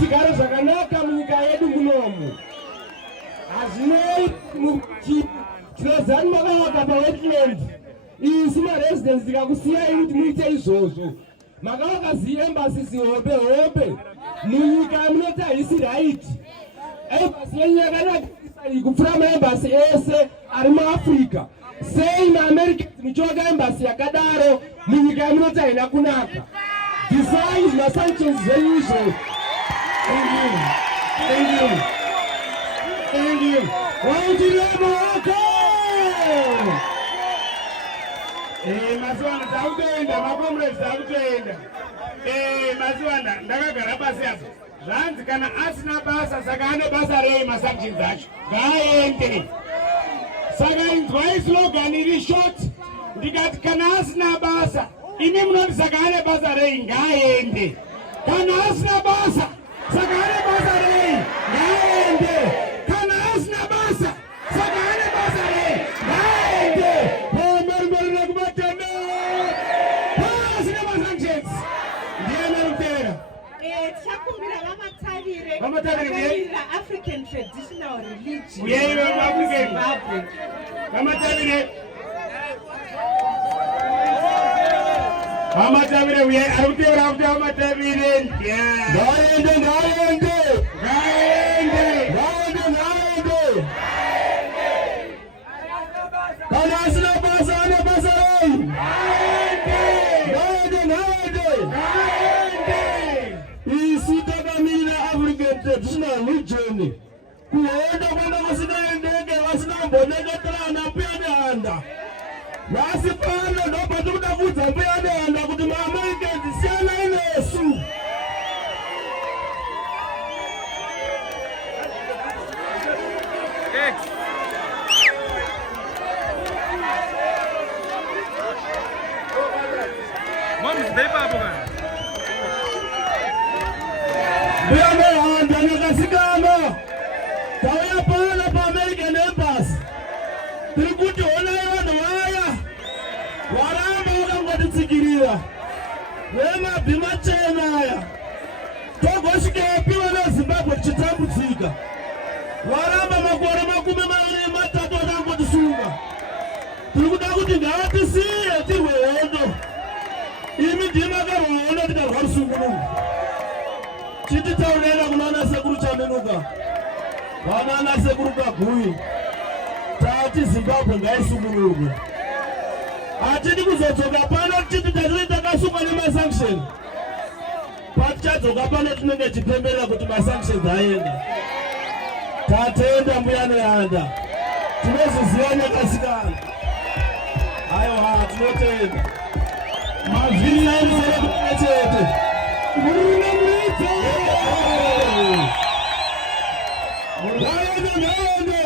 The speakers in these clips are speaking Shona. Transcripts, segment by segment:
tigare zvakanaka munyika yedu munomu. Hazvinei tinozani makavaka pawetland isi maresidents tikakusiyai kuti muite izvozvo. Makavaka ziembasi zihope hope munyika munoti haisi right. Embasi yenyu yakanaka kupfuura maembasi ese ari muAfrica. Sei maAmericans muchovaka embasi yakadaro munyika yamunoti haina kunaka? Design masanctions zvenyu izvo. Thank you. Wautiremaoko. Mazuwana takutoenda makomrades takutoenda. Mazuwana ndakagara pasi apo. Zvanzi kana asina basa saka ane basa rei masanctions acho. Ngaende. Saka inzwai slogan iri short. Ndikati kana asina basa. Imi munoti saka ane basa rei ngaende. Kana asina basa saka ane basa rei ngaende. Kana asina basa saka ane basa rei ngaende. Merumeri nekumatenda. Asina masanctions. Ndiye merutera. Chakumbira vamatavire. Vamatavire African traditional religion. Yeah, African. Vamatavire. Vamatavire we are out there after Vamatavire. Yeah. Ngaende. Kana asina basa ane basa rei. Isi takamira African traditional religion. Kuenda kwenda kusina ndege vasina mboneketana piyana. Vasi pano ndopati kudavudza piyana kuti maAmericans siyana inesu. Buyamehanda nakasikama. Tauya pano pa American Embassy. Tiri kuti honai vanhu vaya varamba vakangotitsikirira vemabvi machena aya togosvikepi vana Zimbabwe tichitambudzika. Varamba makore 23 vakangotisunga. Tiri kuda kuti ngavatisiye tirwe hondo. Imi ndiye makarwa hondo tikarwa rusungunuku. Chititaurira kunana sekuru chanenuka. Vanana sekuru kaguyi. Tati Zimbabwe ngaisungunurwe. Hatidi kuzodzoka pano titi tatiri takasungwa nemasanction. Patichadzoka pano tinenge tichipemberera kuti masanctions aenda. Tatenda mbuya nehanda. Tinozoziva nyakasikana. Aiwa tinotenda. Mavhiri aizere kuchete. Murume muridze. Ngaende.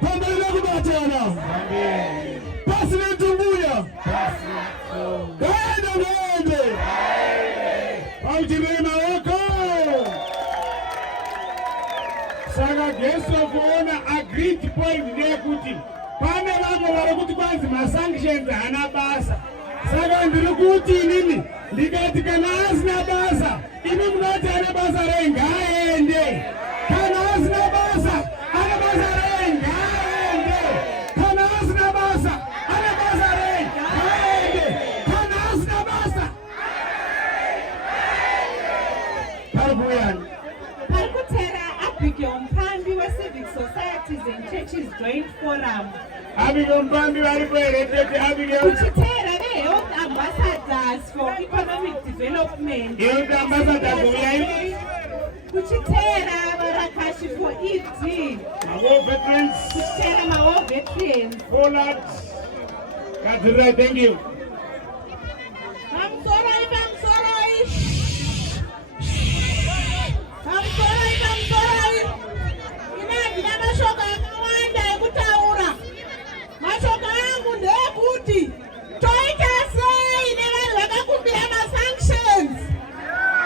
Pambana kubatana. Pasine tumbuya. Ngaende. Pautirei maoko. Saka geso kuona agreed point ndekuti pane vamwe vari kuti kwanzi masanctions hana basa. Saka ndiri kuti inini ndikati kana asina basa imi munoti ane basa rei ngaende. Kana asina basa ane basa rei ngaende. Kana asina basa ane basa rei ngaende. Kana asina basa parikuyani. Parikutera Abigail Mpambi we-Civic Societies and Churches Joint Forum. Abigail Mpambi varipoeretete Abigail. Kuchitera ve-Health Ambassadors for Economic Development. Health Ambassadors uyai. Kuchitera varakashi for ED. Mawo veterans. Kuchitera mawo veterans. Poland. Kadira, thank you. I'm sorry. Ina mashoka akawanda ekutaura. Mashoka angu ndekuti toita sei nevanhu vakakumbira masanctions.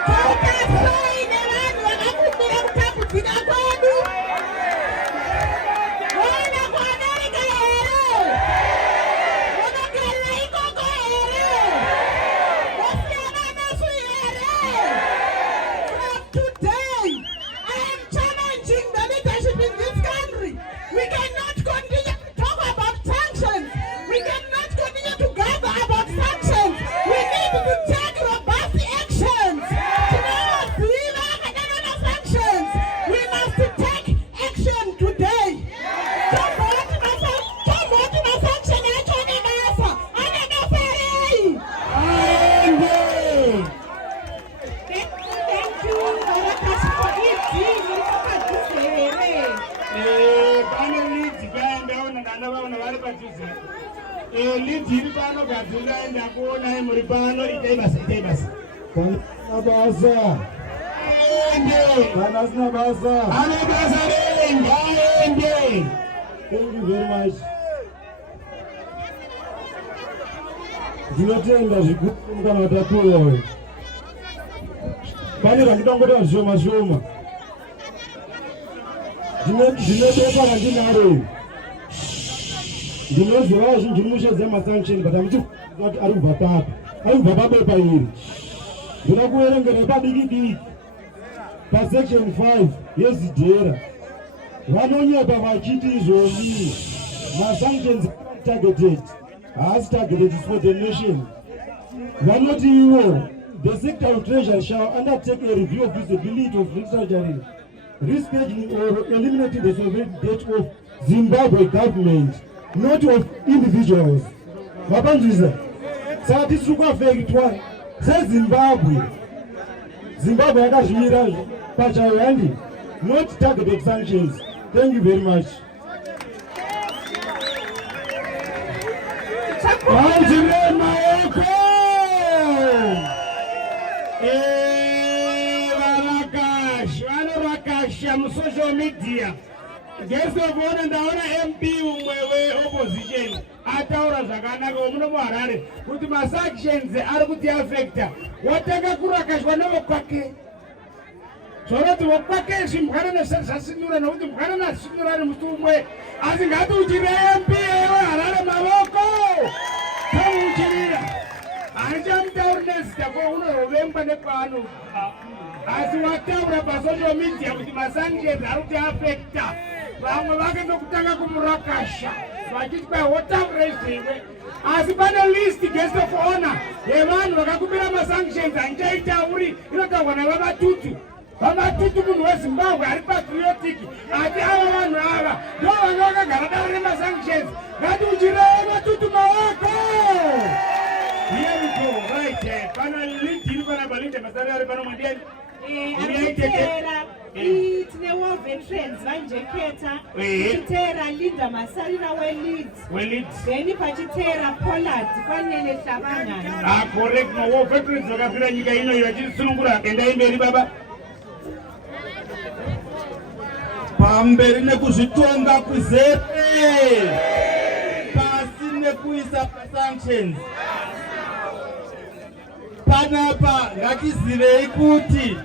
Toita sei nevanhu vakakumbira kutambudzika kwedu. Voenda kuAmerika here. Vonogerera ikoko here. Vosiyana nesu here. today, I am challenging the leadership in this country. We cannot continue to talk about sanctions. We cannot continue to gather about sanctions. We need to take robust actions. Sanctions. We must take action today. Thank you very much. Ndinotenda zvikuru kana watakuya we. Pane zvandinongota zvishoma shoma. Ndinodeka randinaro. Ndinozova zvinhu mushedza masanction but amuti kuti ari kubva papi. Ari kubva pabepa iri. Ndinoda kuverengera padiki diki. Section 5 yezidhera vanonyeba vachiti izvoni masanctions targeted has targeted for the nation. Vanoti iwo the sector of treasury shall undertake a review of feasibility of restructuring, rescheduling or eliminating the sovereign debt of Zimbabwe government, not of individuals. Vapanzisa saka tisiri kuafektwa seZimbabwe. Zimbabwe yakazvimira pachayo handi, not targeted sanctions. Thank you very much. Social media. Guess of one and MP opposition. Ataura zvakanaka muno muharare kuti masanctions ari kuti affecta watanga kurakashwa navo kwake zvoroti wokwake zvimukana nezvasinura nokuti mukana nasinura ari musumwe asi ngati uchiri MP weharare mavoko tauchirira hanichamutauri nezita ko unorovengwa nepano asi wataura pasocial media kuti masanctions ari kuti affecta vamwe vakendokutanga kumurakasha vachiti kwai wotaura izvimwe asi pane list guest of honor yevanhu vakakumbira masanctions handichaitauri inotaurwa navamatutu. Vamatutu munhu weZimbabwe ari patriotic ati ava vanhu ava ndo vanga vakagara dare nemasanctions. Ngati uchireva matutu maoko. Here we go. Right. Pana list iri pana balinde masari ari pano mwadiani. Tine war veterans vanjeketa pachitera Linda Masarira we-Leeds then pachitera Pollard kwanene Hlavangana. Correct. No war veterans vakafira nyika ino vachisunungura endai mberi baba. Pamberi nekuzvitonga kuzere pasi nekuisa sanctions. Panapa ngatizivei kuti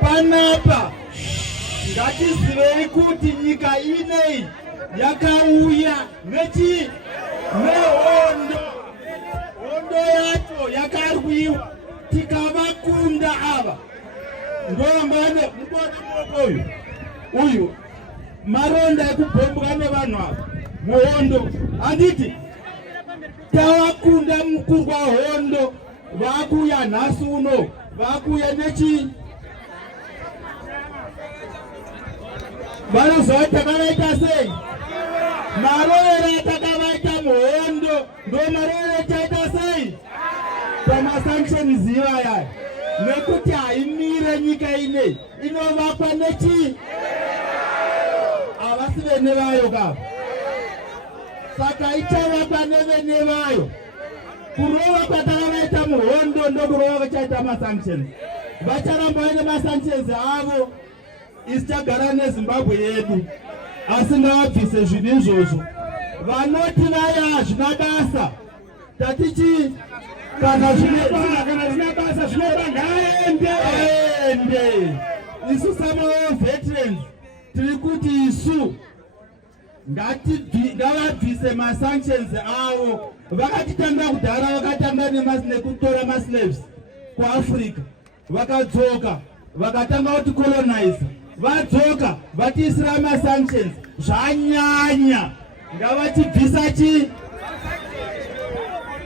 panapa ngatizivei kuti nyika inei yakauya nehondo yacho yakarwiwa tikavakunda ava ndoambane mubone uyu maronda ekubhomboka nevanhu ava muhondo handiti tavakunda mukuru wahondo vakuya nhasi uno vakuya nechi vanozva takavaita sei marovero atakavaita muhondo ndo marovero taita sei pamasanctions ivaya nekuti haimire nyika inei inovakwa nechi havasi vene vayo kava saka ichavakwa nevene vayo. Kurova kwatakavaita muhondo ndokurova vachaita masanctions. Vacharamba vaine masanctions avo isichagara neZimbabwe yedu asi ngavabvise zvinhu izvozvo. Vanoti vaya hazvina basa tatichi kana zvine basa zvinobanga aende. Isu samaveterans tiri kuti isu ngavabvise masanctions avo. Vakatitanga kudhara, vakatanga nekutora maslaves kuAfrica, vakadzoka vakatanga kuti colonize, vadzoka vatiisira masanctions zvanyanya. Ngavatibvisa chi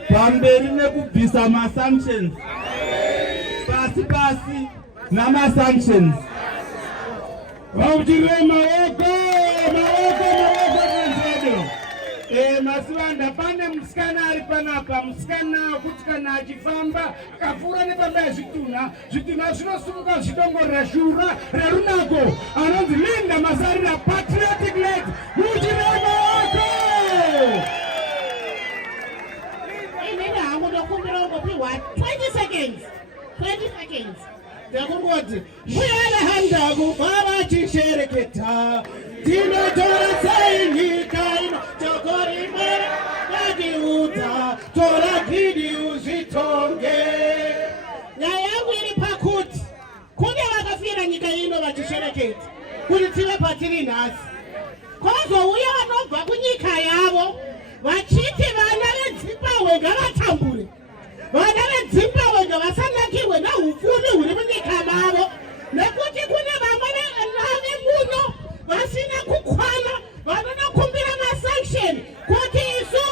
pamberi nekubvisa masanctions, pasi namasanctions. Vautirei maoko Masivanda, pane musikana ari panapa, musikana kuti kana achifamba akapfuura nepamba yazvitunha zvinosumuka zvidongorera shura rerunako anonzi Linda Masarira patriotic leg. Mutirei maoko. Inini hangu ndokumbira kungopiwa 20 seconds. Ndakungoti mbuya nehandaku vavachishereketa tinotora sei nyika ino tokorimera vatiudza tora gidi uzvitonge. Nyaya yangu iri pakuti kune vakafira nyika ino vachishereketa kuti tive patiri nhasi, kwazouya vanobva kunyika yavo vachiti vana veZimbabwe ngavatambure, vana veZimbabwe ngavasanakirwe nahupfumi huri munyika mavo, nekuti kune vamwe nave muno vasina kukwana vanonokumbira masanction kuti isu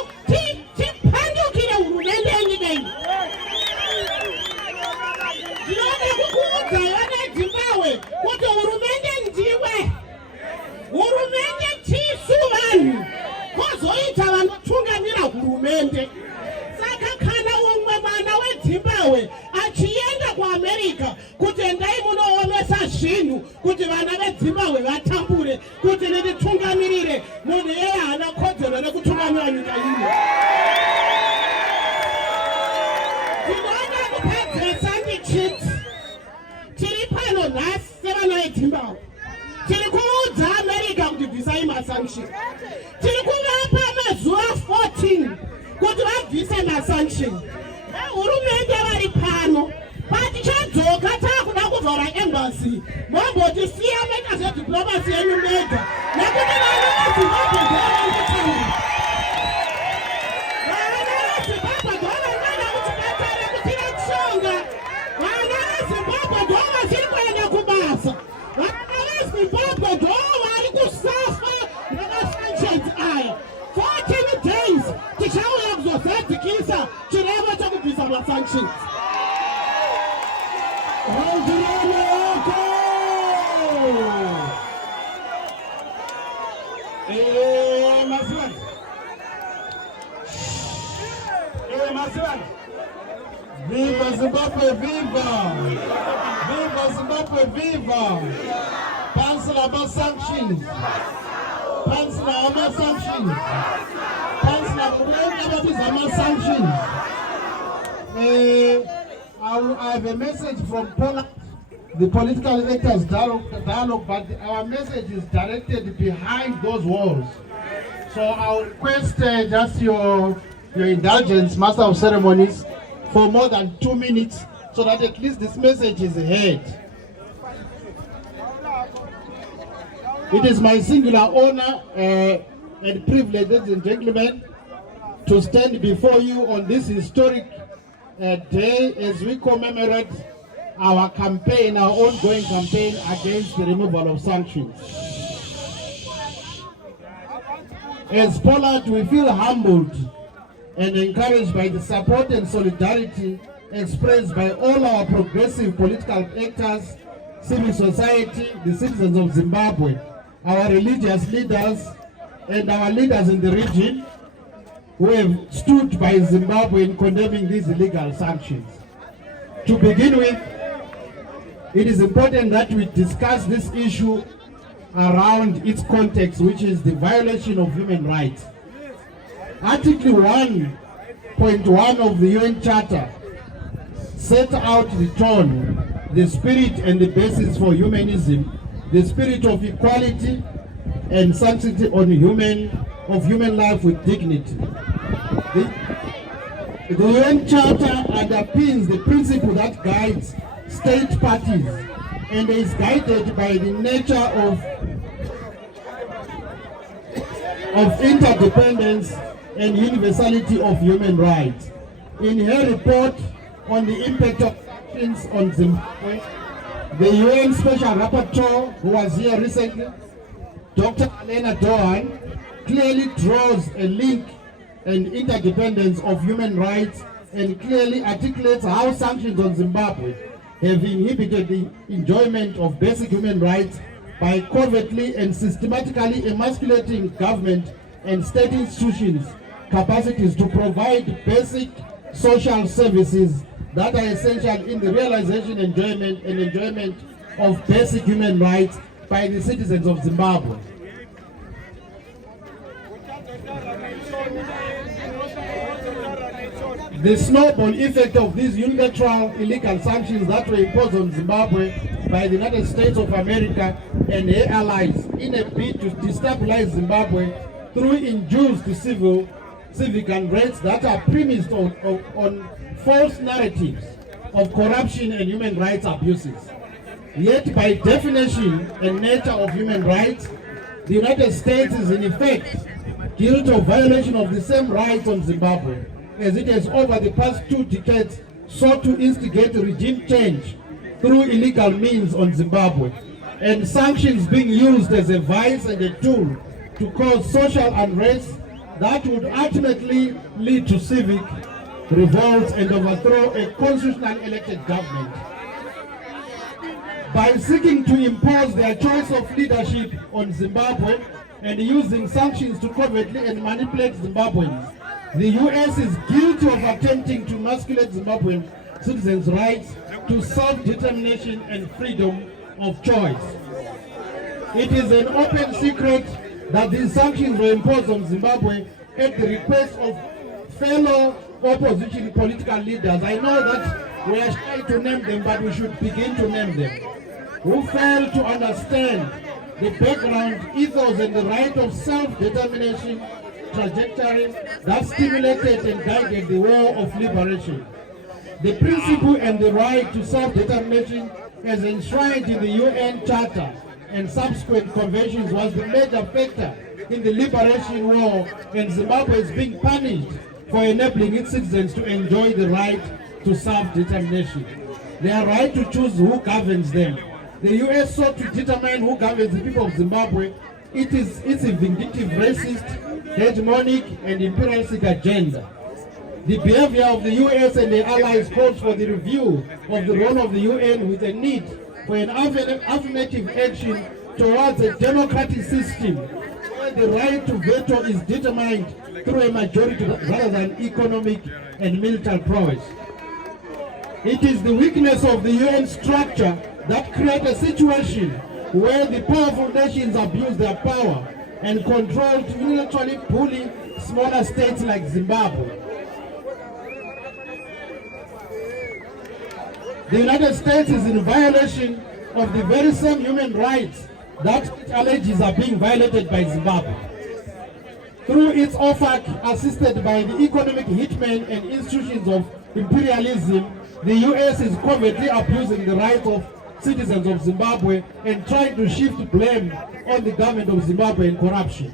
tipandukire hurumende yenyika ino. Ndinoda kukuudzai vana veZimbabwe kuti hurumende ndiwe, hurumende tisu vanhu, kwozoita vanotungamira hurumende. Saka kana umwe mwana weZimbabwe achienda kuAmerica kuti endai munoomesa zvinhu kuti vana veZimbabwe vatambure kuti ndititungamirire, munhu yeye haana kodzero rekutungamira nyika ino. Ndinoda kupedzesa ndichiti tiri pano nhasi sevana veZimbabwe tiri kuudza America kuti bvisai masanction, tiri kuvapa mazuva 14 kuti vabvise masanction. Hurumende vari pano patichadzoka taakuda kuvhara embassy, mombotisiya meta zvediplomasi yenyu mega, nekuti vana veZimbabwe ndovanotambura. Vana veZimbabwe ndovanada kutibatara kutira tshonga, vana veZimbabwe ndovasiri kuenda kubasa, vana veZimbabwe ndovari kusafa nemasanctions aya. 14 days tichauya kuzozadzikisa chirevo chekubvisa masanctions. Masivanda. Viva Zimbabwe, viva! Viva Zimbabwe, viva! Cancel our sanctions. Cancel our sanctions. Cancel our sanctions. I have a message from Poland, the political actors dialogue, but our message is directed behind those walls. So I'll request just your indulgence, Master of Ceremonies, for more than 2 minutes, so that at least this message is heard. It is my singular honor and privilege, ladies and gentlemen, to stand before you on this historic day as we commemorate our campaign, our ongoing campaign against the removal of sanctions. As Poland, we feel humbled and encouraged by the support and solidarity expressed by all our progressive political actors, civil society, the citizens of Zimbabwe, our religious leaders, and our leaders in the region who have stood by Zimbabwe in condemning these illegal sanctions. To begin with, it is important that we discuss this issue around its context, which is the violation of human rights. Article 1.1 of the UN Charter set out the tone, the spirit and the basis for humanism, the spirit of equality and sanctity of human life with dignity. The UN Charter underpins the principle that guides state parties and is guided by the nature of interdependence and universality of human rights. In her report on the impact of sanctions on Zimbabwe, the UN Special Rapporteur, who was here recently, Dr. Elena Dohan, clearly draws a link and interdependence of human rights and clearly articulates how sanctions on Zimbabwe have inhibited the enjoyment of basic human rights by covertly and systematically emasculating government and state institutions' capacities to provide basic social services that are essential in the realization, enjoyment of basic human rights by the citizens of Zimbabwe. The snowball effect of these unilateral illegal sanctions that were imposed on Zimbabwe by the United States of America and their allies in a bid to destabilize Zimbabwe through induced civic unrest that are premised on false narratives of corruption and human rights abuses. Yet by definition and nature of human rights, the United States is in effect guilty of violation of the same rights on Zimbabwe, as it has over the past 2 decades sought to instigate regime change through illegal means on Zimbabwe, and sanctions being used as a vice and a tool to cause social unrest that would ultimately lead to civic revolts and overthrow a constitutionally elected government. By seeking to impose their choice of leadership on Zimbabwe and using sanctions to covertly and manipulate Zimbabweans, the US is guilty of attempting to emasculate Zimbabwean citizens' rights to self-determination and freedom of choice. It is an open secret that these sanctions were imposed on Zimbabwe at the request of fellow opposition political leaders. I know that we are shy to name them, but we should begin to name them, who failed to understand the background, ethos, and the right of self-determination trajectory that stimulated and guided the war of liberation. The principle and the right to self-determination as enshrined in the UN Charter and subsequent conventions was the major factor in the liberation war, and Zimbabwe is being punished for enabling its citizens to enjoy the right to self-determination. Their right to choose who governs them. The US sought to determine who governs the people of Zimbabwe. It's a vindictive, racist, hegemonic, and imperialistic agenda. The behavior of the US and their allies calls for the review of the role of the UN with a need for an affirmative action towards a democratic system where the right to veto is determined through a majority rather than economic and military prowess. It is the weakness of the UN structure that creates a situation where the powerful nations abuse their power and control to unilaterally bully smaller states like Zimbabwe. The United States is in violation of the very same human rights that it alleges are being violated by Zimbabwe. Through its OFAC, assisted by the economic hitmen and institutions of imperialism, the US is covertly abusing the rights of citizens of Zimbabwe and trying to shift blame on the government of Zimbabwe and corruption.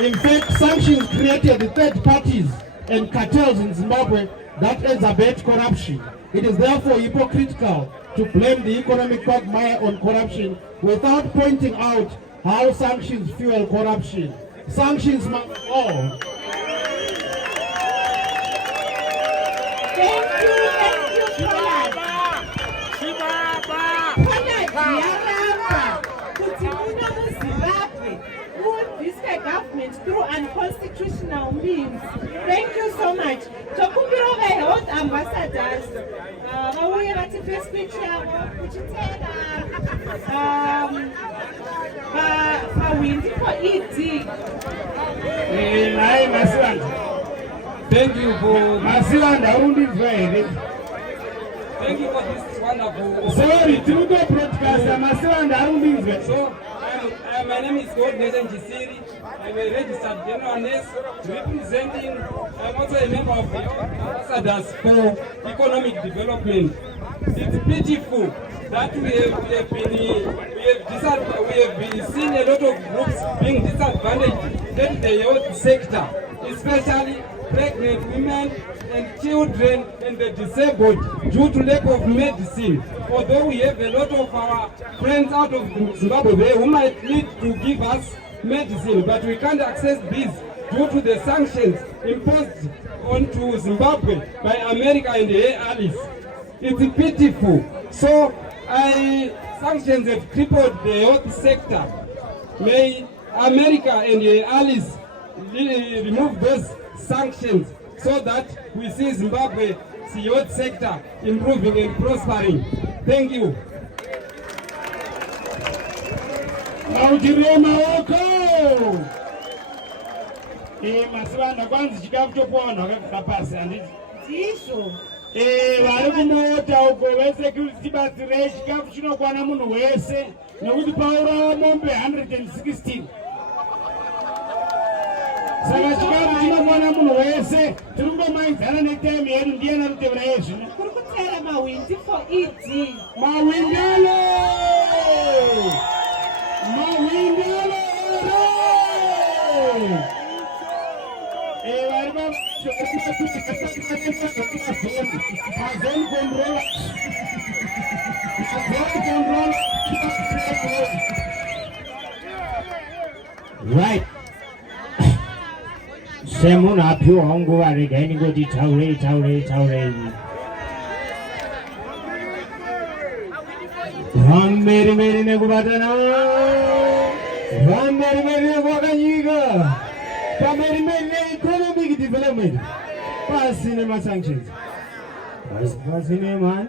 In fact, sanctions created the third parties and cartels in Zimbabwe that exacerbate corruption. It is therefore hypocritical to blame the economic quagmire on corruption without pointing out how sanctions fuel corruption. Sanctions must all. Thank you, Pollard. Pollard yaramba kuti muno muZimbabwe muudiswe government through unconstitutional means. Thank you so much. Tokumbira health ambassadors vauye vatipe speech yavo kuchitera pahwindi poED. Nai Masivanda. Thank you for Masivanda undizwa here. thank you for this wonderful. Sorry, tiri broadcast Masivanda undizwa. So My name is Coordinator Njisiri. I'm a registered general nurse representing. I'm also a member of the Ambassadors for Economic Development. It's pitiful that we have been seeing a lot of groups being disadvantaged in the health sector, especially pregnant women and children and the disabled due to lack of medicine. Although we have a lot of our friends out of Zimbabwe who might need to give us medicine, but we can't access these due to the sanctions imposed onto Zimbabwe by America and the allies. It's pitiful. So sanctions have crippled the health sector. May America and the allies remove those sanctions so that we see Zimbabwe's health sector improving and prospering. Thank you. Masivanda kwanzi chikafu chokuona kakapasi anditi. Ndizvo. Vari kumota uko vesecurity tibatsirei chikafu chinokwana munhu wese nekuti paurawa mombe 116. Saka chikafu chinokwana munhu wese tiri kungomaidzana netime yedu ndiyena rutevera yezvino. Kuri kutsera mawindi for ED. Mawindalo! Mawindalo! Right. Semun apiwa hongo warega iningoti taure. Meri nekubatana. Meri nekwakanyiga. Pameri economic development. Pasine ma sanctions. Pasine man.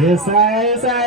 Yes, I